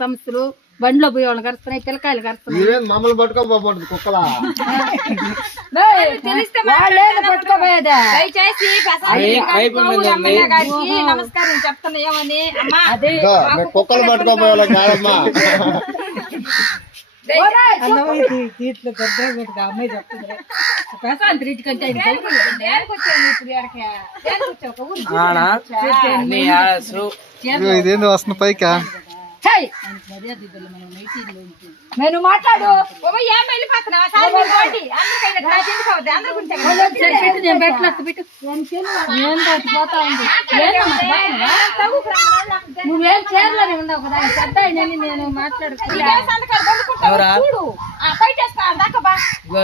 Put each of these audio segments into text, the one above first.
సమస్యలు బండిలో పోయే వాళ్ళని కరుస్తున్నాయి పిల్లకాయలు కరుస్తున్నాయి. మమ్మల్ని పట్టుకోబోతుంది కుక్కలా? నమస్కారం చెప్తున్నా ఏమని? కుక్కలు కాదమ్మా. దీంట్లో పెద్ద అమ్మాయి చెప్తుంది. ఆసు ఇదేంది వస్తుంది పైకా! నేను మాట్లాడు? నువ్వేం చేయాలని ఉన్నావు కదా ఆయనని నేను మాట్లాడుతున్నా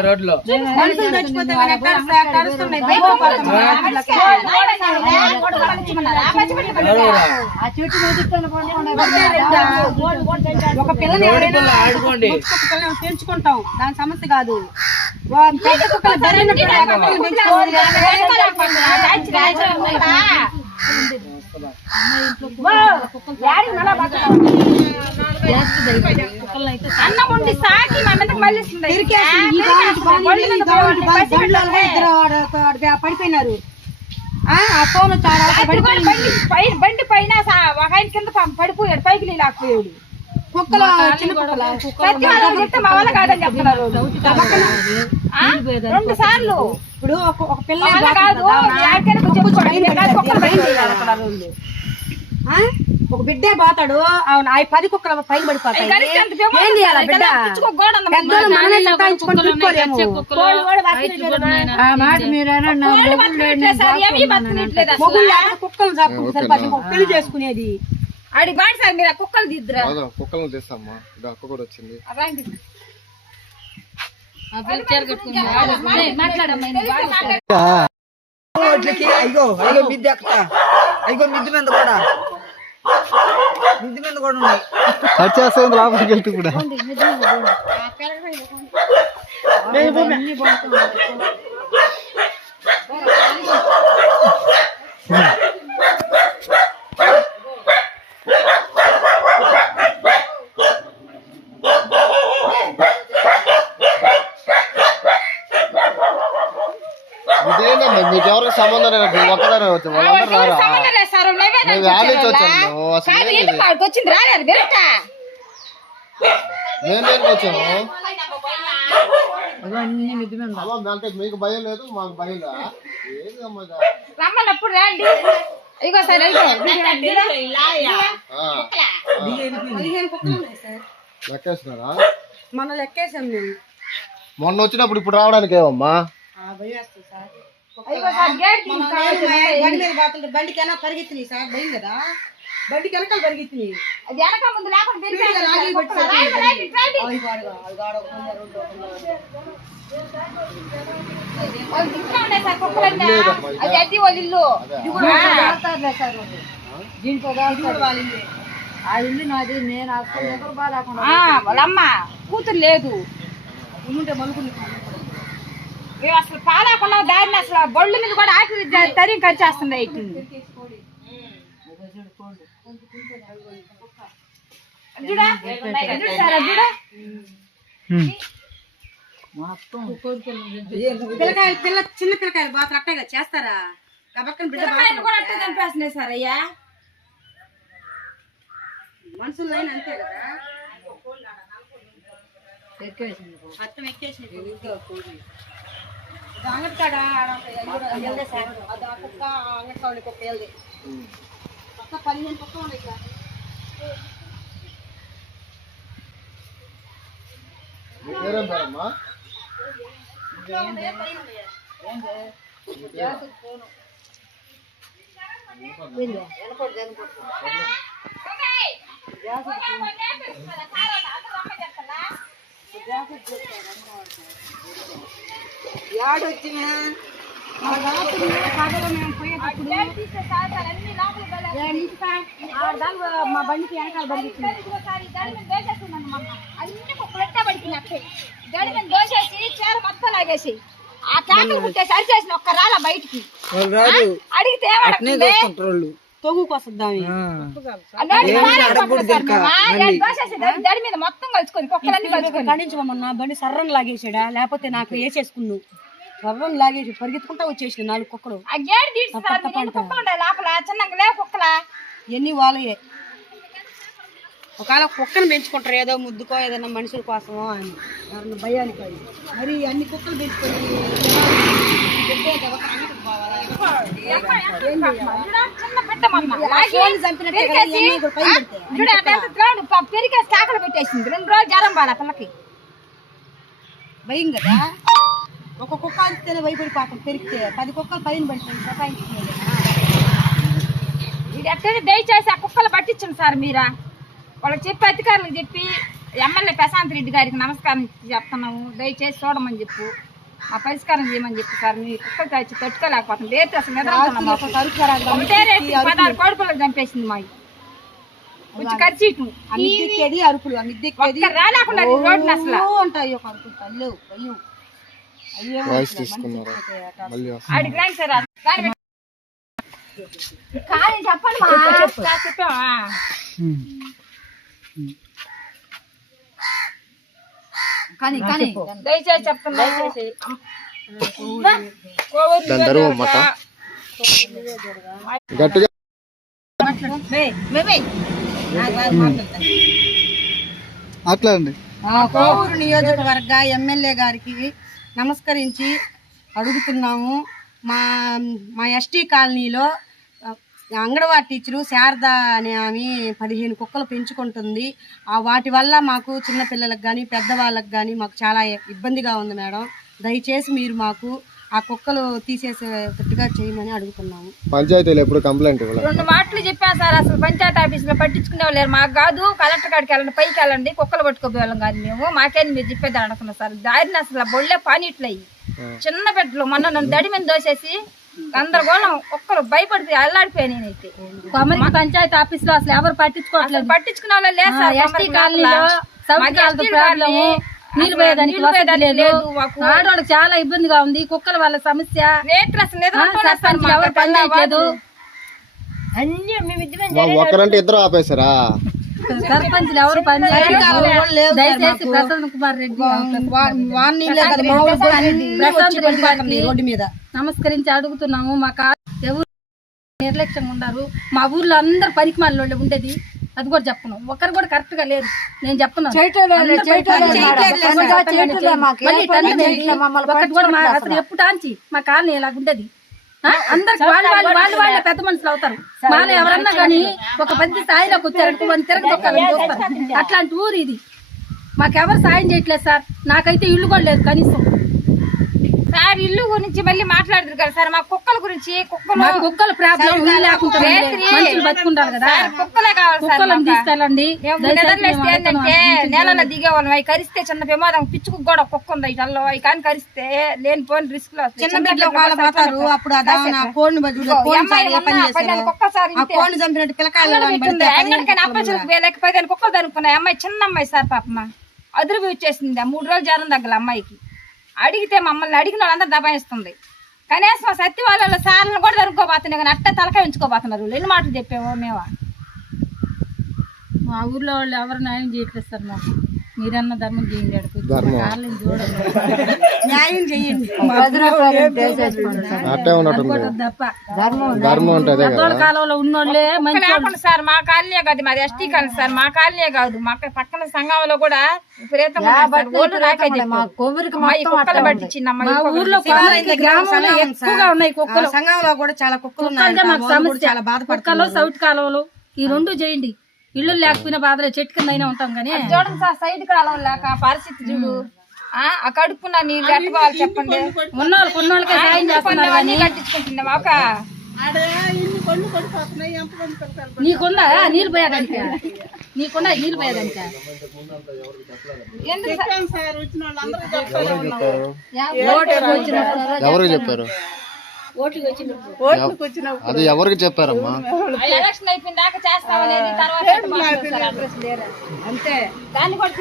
రోడ్లో చచ్చిపోతే వాళ్ళు ఎక్కడ కరుస్తున్నాయి ఆ చెట్టు మీద ఇట్లా ఒక పిల్లని ఎవరైనా పెంచుకుంటాం దాని సమస్య కాదు. అన్నం ఉండి సాకి మళ్ళీ పడిపోయినారు ఆ ఫోన్ బండి పైన ఒక ఆయన కింద పడిపోయాడు. పైకి నీళ్ళాకపోయాడు కుక్కలు చెప్తే మా కాదని చెప్తున్నారు? రెండు సార్లు. ఇప్పుడు ఒక పిల్ల కాదు కుక్కలు ఒక బిడ్డే పోతాడు అవును ఆ పది కుక్కలు పైన పడిపోతాయి ఏం చేయాలి బిడ్డ? మనమే తిప్పుకోలేము. ఆ మాట మీరైనా లేకపోతే కుక్కలు సరిపోతుంది పెళ్ళి చేసుకునేది. ఆడి బాడి సార్ మీరు ఆ కుక్కలు దిద్దురా. కుక్కలను తెస్తామ్మా. అక్క కూడా వచ్చింది. అయ్యో అయ్యో మిద్ది అయ్యో మిద్ది మీద కూడా. మిద్ది మీద కూడా ఉన్నాయి. కట్ చేస్తుంది లోపలికి వెళ్తూ కూడా? ఇదేనమ్మా మీకు ఎవరికి సంబంధం లేదు ఒక్కదానే వచ్చావు వాళ్ళందరూ రారా? వచ్చింది రాలేదు బెరట దేనికి అంటే మీకు భయం లేదు మాకు భయం? రమ్మన్నప్పుడు రండి. ఇగో సార్ లెక్కేస్తున్నారా? మన లెక్కేసాం నేను మొన్న వచ్చినప్పుడు ఇప్పుడు రావడానికి ఏమమ్మా ఇగో సార్. గేట్ తీసి బండి మీద పోతుంటే బండికైనా పరిగెత్తినాయి సార్ భయం కదా? బండికి వెనకాల పరిగెత్తినాయి అది వెనక ముందు. అది వాళ్ళ ఇల్లు. దీంట్లో ఆ ఇల్లు నాది నేను కూతురు లేదు. ఉంటే మనుకుని మేము అసలు పాడాకుండా దారిని అసలు బొళ్ళు మీద కూడా ఆకి తరి ఖర్చేస్తుంది ఇటు పిల్లకాయలు పిల్ల చిన్న పిల్లకాయలు బాగా అట్టగా చేస్తారా? గబక్కన బిడ్డ కూడా అట్టే చంపేస్తున్నాయి సార్ అయ్యా. మనుషులు అయినా అంతే కదా. అర్థం ఎక్కేసి అంగడికాడ సార్ అది ఆ కుక్క అంగడికాడ కుక్క వెళ్ళి పక్క పదిహేను కుక్క ఉన్నాయి సార్ పేరమ్మా యాడొచ్చినా మా రాత్రి పగలు మేము పోయేటప్పుడు ఆడదాకా మా బండికి వెనకాల బండికి దోసేసి చీర మొత్తం లాగేసి. ఆ ట్రాక్టర్ ముట్టేసి అరిచేసిన ఒక్క రాల బయటికి. అడిగితే అట్నే ఏమడుతుంది చూసుకుంటారు వాళ్ళు. తొగుకు వస్తుంది ఆమె. అలాంటి ఏంటి పాలు అడగకూడదు కొట్టరు ఇంకా, సార్ మా, మళ్ళీ. దోసేసి దడి- మీద మొత్తం కలుచుకొని కుక్కలన్నీ కలుచుకొని. ఖండించమన్నా బండి సర్రం లాగేసాడా? లేకపోతే నాకు వేసేసుకున్నావు సర్రం లాగేసి పరిగెత్తుకుంటా వచ్చేసిన నాలుగు కుక్కలు. ఎన్ని వాళ్ళయే ఒకవేళ కుక్కను పెంచుకుంటారు ఏదో ముద్దుకో ఏదైనా మనుషుల కోసమో అని. ఎవరన్నా భయానికి అది. మరి అన్ని కుక్కలు పెంచుకొని పెట్టేది ఎవరు అన్నిటికి పోవాలా? చిన్న బిడ్డ మమ్మ లాగి కోడిని చంపినట్టే కదా, పెరికేసి, ఇవన్నీ కూడా పైన పెడతాయి. ఆ, చూడు అటు ఎంత త్రాడు, ప- పెరికేసి కాకలు పెట్టేసింది. రెండు రోజులు జ్వరం బాల పిల్లకి. భయం కదా? ఒక కుక్క అంతేనే భయపడిపోతాం పెరిగితే పది కుక్కలు పైన పడుతుంది సతాయించుకునేది ఇది దయచేసి ఆ కుక్కలు పట్టించండి సార్ మీరా. వాళ్ళకి చెప్పి అధికారులకు చెప్పి ఎమ్మెల్యే ప్రశాంత్ రెడ్డి గారికి నమస్కారం చెప్తున్నాము. దయచేసి చూడమని చెప్పు. ఆ పరిష్కారం చేయమని చెప్పు సార్. మీ కుక్కలు తెచ్చి తట్టుకోలేకపోతుంది రేపు అసలు పదహారు కోడిపిల్లలు చంపేసింది మాకు కొంచెం ఖర్చు మిద్దెక్కేది అరుపులు. ఒక్క రాలేకుండా అసలు. ఉంటాయి ఒక అరుపులు. వాయిస్ తీసుకున్నారు? మళ్ళీ చెప్పండి గట్టిగా మాట్లాడండి కోవూరు నియోజకవర్గ ఎమ్మెల్యే గారికి నమస్కరించి అడుగుతున్నాము. మా మా ఎస్టీ కాలనీలో ఆ, అంగన్వాడీ టీచరు శారద అనే ఆమె పదిహేను కుక్కలు పెంచుకుంటుంది. ఆ వాటి వల్ల మాకు చిన్నపిల్లలకు కానీ పెద్దవాళ్ళకి కానీ మాకు చాలా ఇబ్బందిగా ఉంది మేడం. దయచేసి మీరు మాకు ఆ కుక్కలు తీసేసేటట్టుగా చేయమని అడుగుతున్నాము. పంచాయతీలు ఎప్పుడు కంప్లైంట్ రెండు మాటలు చెప్పాను సార్ అసలు పంచాయతీ ఆఫీసులో పట్టించుకునే వాళ్ళు లేరు. మాకు కాదు కలెక్టర్ కాడికి వెళ్ళండి పైకి వెళ్ళండి కుక్కలు పట్టుకోపోయే వాళ్ళం కాదు మేము. మాకేం మీరు చెప్పేది అనుకున్నాం సార్. దారిని అసలు బొళ్ళే పాని ఇట్లయి చిన్న బిడ్డలు మొన్న నన్ను దడి మీద దోసేసి గందరగోళం ఒక్కరు భయపడితే అల్లాడిపోయాను నేనైతే. పంచాయతీ ఆఫీస్లో అసలు ఎవరు పట్టించుకోవట్లేదు. పట్టించుకునే వాళ్ళు లేదు సార్ ఎస్టీ కాలనీలో నీళ్ళు పోయేదానికి వసతి లేదు. ఆడవాళ్ళకి చాలా ఇబ్బందిగా ఉంది. కుక్కల వాళ్ళ సమస్య. సర్పంచ్ ఎవరు పని చేయట్లేదు. ఒక్కరంటే ఇద్దరు ఆపేశారా? సర్పంచ్ ఎవరు పని చేయట్లేదు. దయచేసి ప్రసన్న కుమార్ రెడ్డి ప్రశాంత్ మీద. నమస్కరించి అడుగుతున్నాము. మా కా ఎవరు నిర్లక్ష్యంగా ఉన్నారు మా ఊర్లో అందరు పనికి మాలిన ఉండేది. అది కూడా చెప్పను. ఒకరు కూడా కరెక్ట్గా లేరు. నేను చెప్తున్నాను. అందరూ? ఒకటి కూడా మా- అసలు ఎప్పుడు ఆంచి మా కాలనీ ఇలా ఉండేది. ఆ? అందరికి వాళ్ళు వాళ్ళు వాళ్ళు వాళ్ళే పెద్ద మనుషులు అవుతారు. మాలో ఎవరన్నా కానీ ఒక పది స్థాయిలోకి వచ్చారంటే వాళ్ళు తిరగదొక్కాలని చూస్తారు. అట్లాంటి ఊరు ఇది. మాకెవరు సాయం చేయట్లేదు సార్. నాకైతే ఇల్లు కూడా లేదు కనీసం. సార్ ఇల్లు గురించి మళ్ళీ మాట్లాడుతున్నారు కదా సార్ మా కుక్కల గురించి కుక్కలు కుక్కల ప్రాబ్లం ఇల్లు లేకుండా ఉంది. రేత్రి మనుషులు బతుకుంటారు కదా. సార్, కుక్కలే కావాలి కుక్కలను. తీసుకెళ్ళండి. ఏంటంటే. నేలలో దిగేవాళ్ళం. అవి కరిస్తే చిన్న ప్రమాదం పిచ్చుకు కూడా కుక్క ఉంది ఇటల్లో అవి కానీ కరిస్తే లేని పోని రిస్క్లో. చిన్న బిడ్డలు పోతారు అప్పుడు కోడిని కోడిని కుక్కలు చంపినట్టు పిల్లకాయలు అప్పచెలకు అమ్మాయి చిన్న అమ్మాయి సార్ పాపమ్మ అదురు వచ్చేసింది. ఆ మూడు రోజులు జ్వరం తగ్గల అమ్మాయికి. అడిగితే మమ్మల్ని అడిగిన వాళ్ళందరూ దబాయిస్తుంది. కనీసం సత్తి వాళ్ళ సార్లను కూడా దొరుకుకోబోతున్నాయి కానీ అట్ట తలకాయ ఉంచుకోబోతున్నారు. ఎన్ని మాటలు చెప్పేవో మేవా? మా ఊర్లో వాళ్ళు ఎవరు న్యాయం చేయట్లేదు సార్ మాకు. మీరన్న ధర్మం చేయండి ధర్మం. న్యాయం చేయండి. అట్టే ఉన్నట్టుంది. ధర్మం ఉంటుంది. కాలంలో ఉన్నోళ్ళే మంచి లేకుండా సార్ మా కాలనీ కాదు మాది ఎస్టీ కాలనీ సార్ మా కాలనీ కాదు. మా పక్కన సంఘంలో కూడా ఎక్కువగా ఉన్నాయి ఆ కుక్కలు సంఘంలో కూడా చాలా కుక్కలు ఉన్నాయి. సమస్య. చాలా సౌట్ కాలువలు ఈ రెండు చేయండి. ఇల్లు లేకపోయినా బాధలే చెట్టు కింద అయినా ఉంటాం కానీ. చూడండి సార్ సైడ్ కాలం లేక పరిస్థితి చూడు. ఆ ఆ కడుపున నీళ్ళు ఎట్టుకోవాలి చెప్పండి. ఉన్నోళ్ళు కొన్నోళ్ళకే సాయం చేస్తున్నారు అన్ని కట్టించుకుంటుంది మాక నీకుందా? నీళ్ళు పోయేదానికి నీకుండా నీళ్ళు పోయేదానికి ఎందుకు సార్? ఎవరికి చెప్పారు అది ఎవరికి చెప్పారమ్మా? ఎలక్షన్ చేస్తామనేది తర్వాత అంతే. దాన్ని కూడా